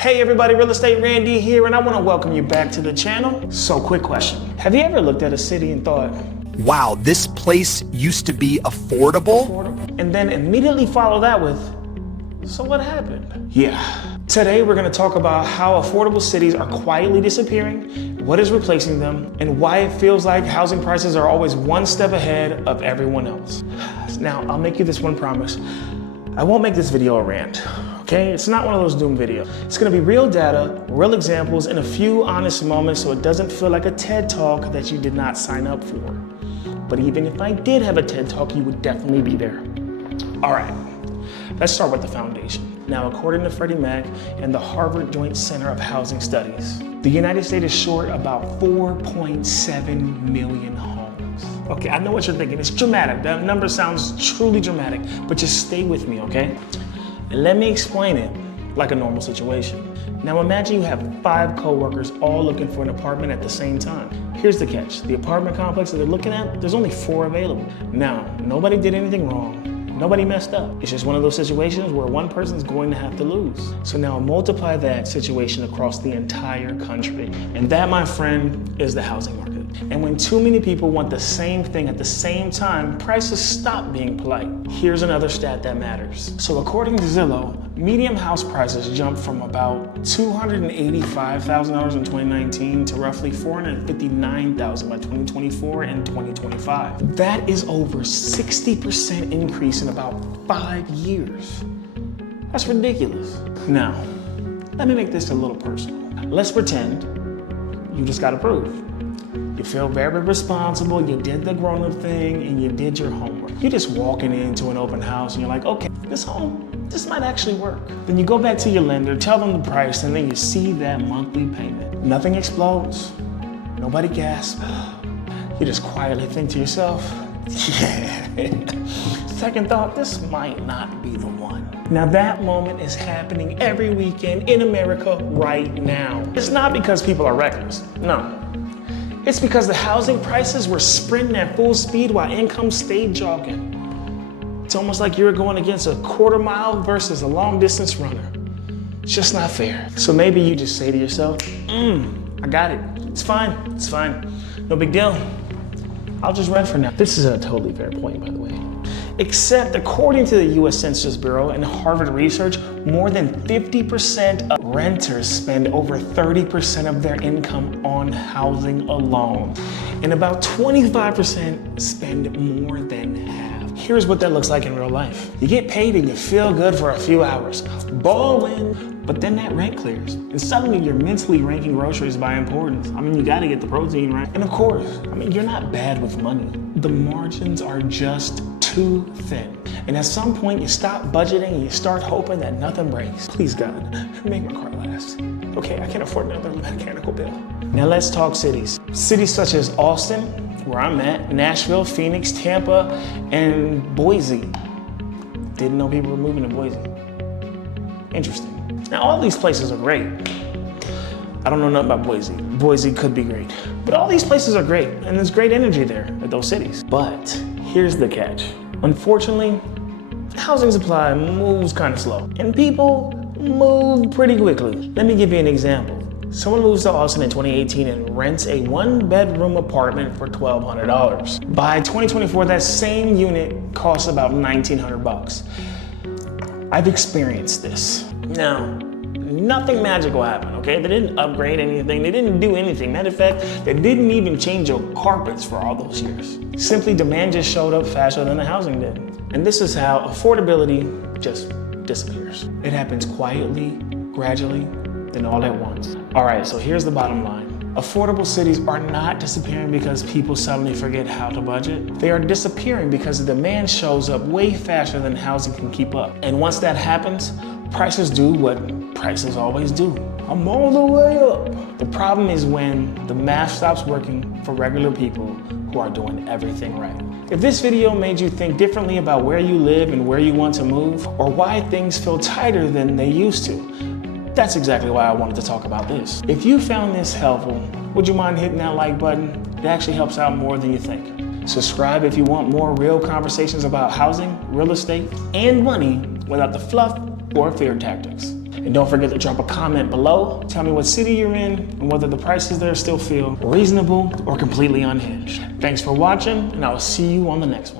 Hey everybody, Real Estate Randy here, and I want to welcome you back to the channel. So quick question. Have you ever looked at a city and thought, wow, this place used to be affordable? And then immediately follow that with, so what happened? Yeah. Today we're going to talk about how affordable cities are quietly disappearing, what is replacing them, and why it feels like housing prices are always one step ahead of everyone else. Now, I'll make you this one promise. I won't make this video a rant. Okay, it's not one of those doom videos. It's gonna be real data, real examples, and a few honest moments so it doesn't feel like a TED Talk that you did not sign up for. But even if I did have a TED Talk, you would definitely be there. All right, let's start with the foundation. Now, according to Freddie Mac and the Harvard Joint Center of Housing Studies, the United States is short about 4.7 million homes. Okay, I know what you're thinking, it's dramatic. That number sounds truly dramatic, but just stay with me, okay? And let me explain it like a normal situation. Now imagine you have 5 co-workers all looking for an apartment at the same time. Here's the catch. The apartment complex that they're looking at, there's only 4 available. Now, nobody did anything wrong. Nobody messed up. It's just one of those situations where one person's going to have to lose. So now multiply that situation across the entire country. And that, my friend, is the housing market. And when too many people want the same thing at the same time, prices stop being polite. Here's another stat that matters. So according to Zillow, median house prices jumped from about $285,000 in 2019 to roughly $459,000 by 2024 and 2025. That is over 60% increase in about 5 years. That's ridiculous. Now, let me make this a little personal. Let's pretend you just got approved. You feel very responsible, you did the grown-up thing, and you did your homework. You're just walking into an open house and you're like, okay, this might actually work. Then you go back to your lender, tell them the price, and then you see that monthly payment. Nothing explodes, nobody gasps. You just quietly think to yourself, yeah. Second thought, this might not be the one. Now that moment is happening every weekend in America right now. It's not because people are reckless, no. It's because the housing prices were sprinting at full speed while income stayed jogging. It's almost like you're going against a quarter mile versus a long distance runner. It's just not fair. So maybe you just say to yourself, I got it. It's fine, it's fine. No big deal. I'll just rent for now. This is a totally fair point, by the way. Except according to the US Census Bureau and Harvard research, more than 50% of renters spend over 30% of their income on housing alone. And about 25% spend more than half. Here's what that looks like in real life. You get paid and you feel good for a few hours. Ballin', but then that rent clears. And suddenly you're mentally ranking groceries by importance. I mean, you gotta get the protein, right? And of course, you're not bad with money. The margins are just too thin. And at some point you stop budgeting and you start hoping that nothing breaks. Please God, make my car last. Okay, I can't afford another mechanical bill. Now let's talk cities. Cities such as Austin, where I'm at, Nashville, Phoenix, Tampa, and Boise. Didn't know people were moving to Boise. Interesting. Now all these places are great. I don't know nothing about Boise. Boise could be great. But all these places are great, and there's great energy there at those cities. But here's the catch. Unfortunately, housing supply moves kind of slow, and people move pretty quickly. Let me give you an example. Someone moves to Austin in 2018 and rents a 1-bedroom apartment for $1,200. By 2024, that same unit costs about $1,900. I've experienced this. Now, nothing magical happened, okay? They didn't upgrade anything, they didn't do anything. Matter of fact, they didn't even change your carpets for all those years. Simply, demand just showed up faster than the housing did. And this is how affordability just disappears. It happens quietly, gradually, then all at once. All right, so here's the bottom line. Affordable cities are not disappearing because people suddenly forget how to budget. They are disappearing because the demand shows up way faster than housing can keep up. And once that happens, prices do what prices always do. I'm all the way up. The problem is when the math stops working for regular people who are doing everything right. If this video made you think differently about where you live and where you want to move, or why things feel tighter than they used to, that's exactly why I wanted to talk about this. If you found this helpful, would you mind hitting that like button? It actually helps out more than you think. Subscribe if you want more real conversations about housing, real estate, and money without the fluff or fear tactics. And don't forget to drop a comment below. Tell me what city you're in and whether the prices there still feel reasonable or completely unhinged. Thanks for watching, and I will see you on the next one.